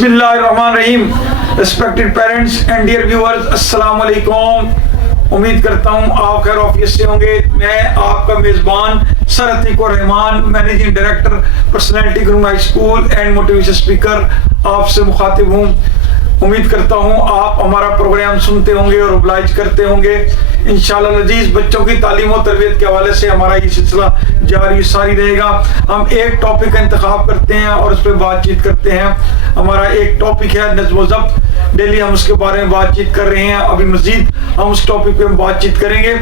बिस्मिल्लाहिर्रहमानिर्रहीम। Respected parents and dear viewers, अस्सलाम वालेकुम। उम्मीद करता हूँ आप खैर ऑफियत से होंगे। मैं आपका मेज़बान sir Atiqur Rahman, managing director personality groom high school and motivation speaker, आपसे मुखातिब हूँ। उम्मीद करता हूँ आप हमारा प्रोग्राम सुनते होंगे और ओबलाइज करते होंगे। इंशाअल्लाह अजीज, बच्चों की तालीम और तरबियत के हवाले से हमारा ये सिलसिला जारी सारी रहेगा। हम एक टॉपिक का इंतखाब करते हैं और उस पर बातचीत करते हैं। हमारा एक टॉपिक है नज़्म व ज़ब्त। डेली हम उसके बारे में बातचीत कर रहे हैं। अभी मजीद हम उस टॉपिक पे बातचीत करेंगे।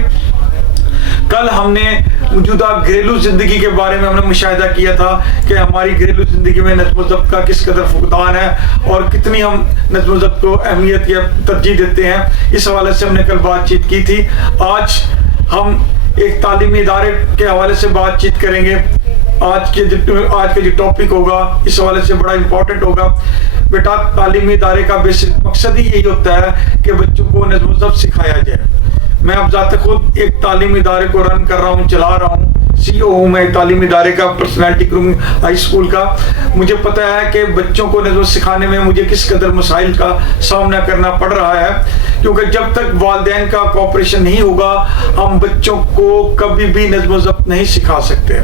कल हमने मौजूदा घरेलू जिंदगी के बारे में हमने मुशाहिदा किया था कि हमारी घरेलू जिंदगी में नज़्म व ज़ब्त का किस कदर फुकदान है और कितनी हम नज़्म व ज़ब्त को अहमियत या तरजीह देते हैं। इस हवाले से हमने कल बातचीत की थी। आज हम एक तालीमी इदारे के हवाले से बातचीत करेंगे। आज के जो टॉपिक होगा इस हवाले से बड़ा इंपॉर्टेंट होगा। बेटा, तालीमी इदारे का बेसिक मकसद ही यही होता है कि बच्चों को नज़्म व ज़ब्त सिखाया जाए। मैं अब जाते खुद एक तालीमी इदारे को रन कर रहा हूँ, चला रहा हूँ। CEO हूँ मैं तालीमी इदारे का, पर्सनैलिटी ग्रूम हाई स्कूल का। मुझे पता है कि बच्चों को नज़्म सिखाने में मुझे किस कदर मसाइल का सामना करना पड़ रहा है, क्योंकि जब तक वालिदैन का कोऑपरेशन नहीं होगा हम बच्चों को कभी भी नज़्म व ज़ब्त नहीं सिखा सकते।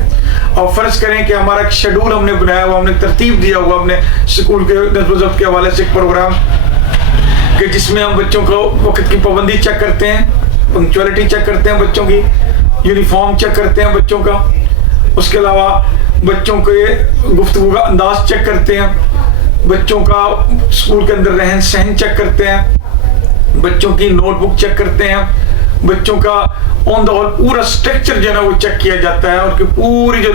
और फ़र्ज़ करें कि हमारा एक शेड्यूल हमने बनाया हुआ, हमने तरतीब दिया हुआ अपने स्कूल के नज़्म व ज़ब्त के हवाले से एक प्रोग्राम कि जिसमें हम बच्चों को वक्त की पाबंदी चेक करते हैं, पंक्चुअलिटी चेक करते हैं बच्चों की, यूनिफॉर्म चेक करते हैं बच्चों का, उसके अलावा बच्चों के गुफ्तगू का अंदाज चेक करते हैं, बच्चों का स्कूल के अंदर रहन सहन चेक करते हैं, बच्चों की नोटबुक चेक करते हैं, बच्चों का ऑन द होल पूरा स्ट्रक्चर जो है ना वो चेक किया जाता है और कि पूरी जो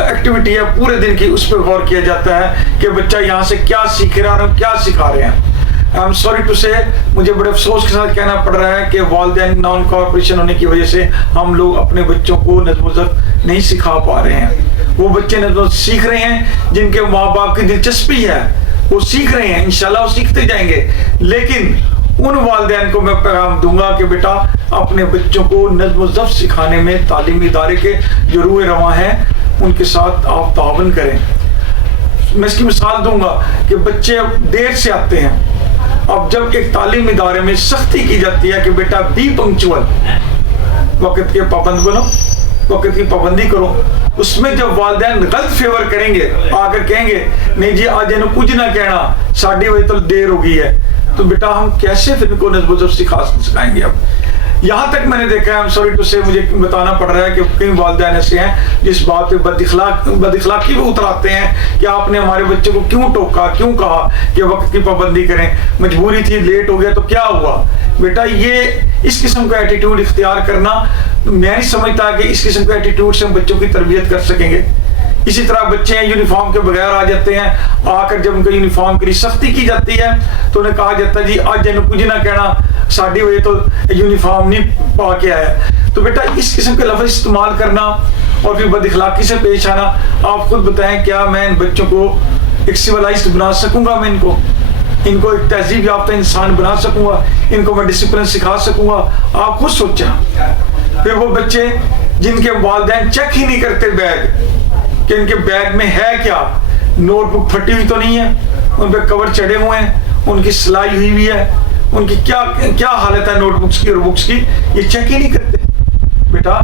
एक्टिविटी है पूरे दिन की उस पर गौर किया जाता है कि बच्चा यहाँ से क्या सीख रहा है और क्या सिखा रहे हैं। आई एम सॉरी टू से, मुझे बड़े अफसोस के साथ कहना पड़ रहा है कि वालिदैन नॉन कोऑपरेशन होने की वजह से हम लोग अपने बच्चों को नज़्म व ज़ब्त नहीं सिखा पा रहे हैं। वो बच्चे नज़्म व ज़ब्त सीख रहे हैं जिनके माँ बाप की दिलचस्पी है, वो सीख रहे हैं, इंशाल्लाह वो सीखते जाएंगे। लेकिन उन वालिदैन को मैं पैगाम दूंगा कि बेटा, अपने बच्चों को नज़्म व ज़ब्त सिखाने में तालीमी इदारे के जो रूए रवां हैं उनके साथ आप तावन करें। मैं इसकी मिसाल दूंगा कि बच्चे देर से आते हैं। अब जब एक तालीम इदारे में सख्ती की जाती है कि बेटा बी पंक्चुअल, वक्त के पाबंद बनो, वक्त की पाबंदी करो, उसमें जब वालिदैन गलत फेवर करेंगे, आकर कहेंगे नहीं जी आज इन्हें कुछ ना कहना, साढ़े बजे तो देर हो गई है, तो बेटा हम कैसे फिर इनको नज़्म व ज़ब्त सिखाएंगे। अब यहाँ तक मैंने देखा है, सॉरी टू से मुझे बताना पड़ रहा है कि कई वालिदैन ऐसे हैं जिस बात पे बदइखलाकी भी उतराते हैं कि आपने हमारे बच्चे को क्यों टोका, क्यों कहा कि वक्त की पाबंदी करें, मजबूरी थी, लेट हो गया तो क्या हुआ। बेटा, ये इस किस्म का एटीट्यूड इख्तियार करना, मैं नहीं समझता कि इस किस्म के एटीट्यूड से हम बच्चों की तरबियत कर सकेंगे। इसी तरह बच्चे हैं यूनिफॉर्म के बगैर आ जाते हैं, आकर जब उनका यूनिफॉर्म की सख्ती की जाती है तो उन्हें कहा जाता है जी आज इन्हें कुछ ना कहना, साढ़े बजे तो यूनिफॉर्म नहीं पा के आया। तो बेटा, इस किस्म के लफ्ज़ इस्तेमाल करना और फिर बदइखलाकी से पेश आना, आप खुद बताएं क्या मैं इन बच्चों को एक सिविलाइज्ड बना सकूंगा? मैं इनको एक तहजीब याफ्ता इंसान बना सकूंगा? इनको मैं डिसिप्लिन सिखा सकूंगा? आप खुद सोचें। फिर वो बच्चे जिनके वालिदैन चेक ही नहीं करते बैग कि इनके बैग में है क्या, नोटबुक फटी हुई तो नहीं है, उन पर कवर चढ़े हुए हैं, उनकी सिलाई हुई है, उनकी क्या क्या हालत है नोटबुक्स की और बुक्स की, ये चेक ही नहीं करते। बेटा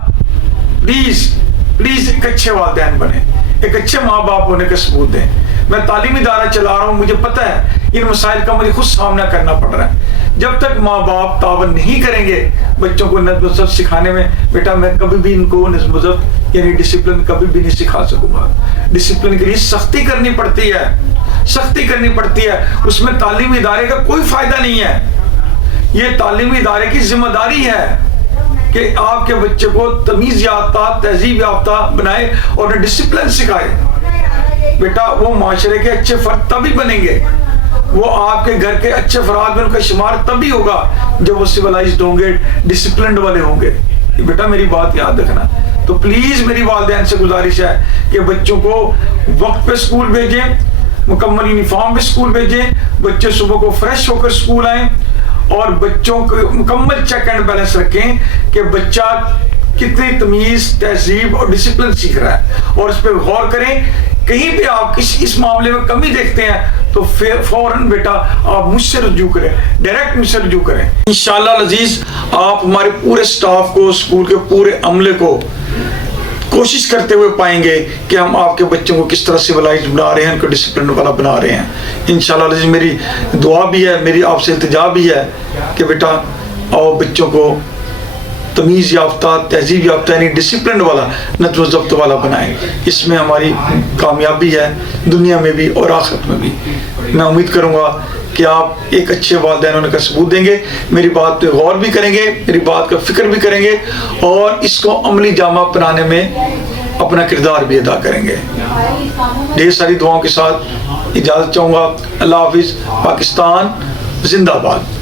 प्लीज एक अच्छे वालिदैन बने, एक अच्छे माँ बाप होने का सबूत दें। मैं तालीमी इदारा चला रहा हूँ, मुझे पता है इन मसाइल का मुझे खुद सामना करना पड़ रहा है। जब तक माँ बाप तावन नहीं करेंगे बच्चों को नज़्म व ज़ब्त सिखाने में, बेटा मैं कभी भी इनको नज़्म व ज़ब्त यानी डिसिप्लिन कभी भी नहीं सिखा सकूंगा। डिसिप्लिन के लिए सख्ती करनी पड़ती है, सख्ती करनी पड़ती है, उसमें तालीमी इदारे का कोई फायदा नहीं है। ये तालीमी इदारे की जिम्मेदारी है कि आपके बच्चे को तमीज़ याफ्ता, तहजीब याफ्ता बनाए और डिसिप्लिन सिखाए। बेटा, वो माशरे के अच्छे फर्द तभी बनेंगे, वो आपके घर के अच्छे अफराद में उनका शुमार तभी होगा जब वो सिविलाइज्ड होंगे, डिसिप्लिन्ड वाले होंगे। बेटा मेरी बात याद रखना। तो प्लीज मेरी वालिदैन से गुजारिश है कि बच्चों को वक्त पे स्कूल भेजें, मुकम्मल यूनिफॉर्म पे स्कूल भेजें, बच्चे सुबह को फ्रेश होकर स्कूल आएं और बच्चों को मुकम्मल चेक एंड बैलेंस रखें कि बच्चा कितनी तमीज, तहजीब और डिसिप्लिन सीख रहा है, और इस पर गौर करें کہیں بھی آپ اس معاملے میں کمی دیکھتے ہیں تو فوراً بیٹا آپ مجھ سے رجوع کریں، ڈائریکٹ مجھ سے رجوع کریں۔ انشاءاللہ العزیز آپ ہمارے پورے سٹاف کو، اسکول کے پورے عملے کو کوشش کرتے ہوئے پائیں گے کہ ہم آپ کے بچوں کو کس طرح سویلائزڈ بنا رہے ہیں، ان کو ڈسپلن والا بنا رہے ہیں۔ انشاءاللہ العزیز میری دعا بھی ہے، میری آپ سے التجا بھی ہے کہ بیٹا آؤ بچوں کو تمیز یافتہ، تہذیب یافتہ یعنی ڈسپلن والا، نظم و ضبط والا بنائیں۔ اس میں ہماری کامیابی ہے، دنیا میں بھی اور آخرت میں بھی۔ میں امید کروں گا کہ آپ ایک اچھے والدین ہونے کا ثبوت دیں گے، میری بات پہ غور بھی کریں گے، میری بات کا فکر بھی کریں گے اور اس کو عملی جامہ بنانے میں اپنا کردار بھی ادا کریں گے۔ ڈھیر ساری دعاؤں کے ساتھ اجازت چاہوں گا۔ اللہ حافظ۔ پاکستان زندہ باد۔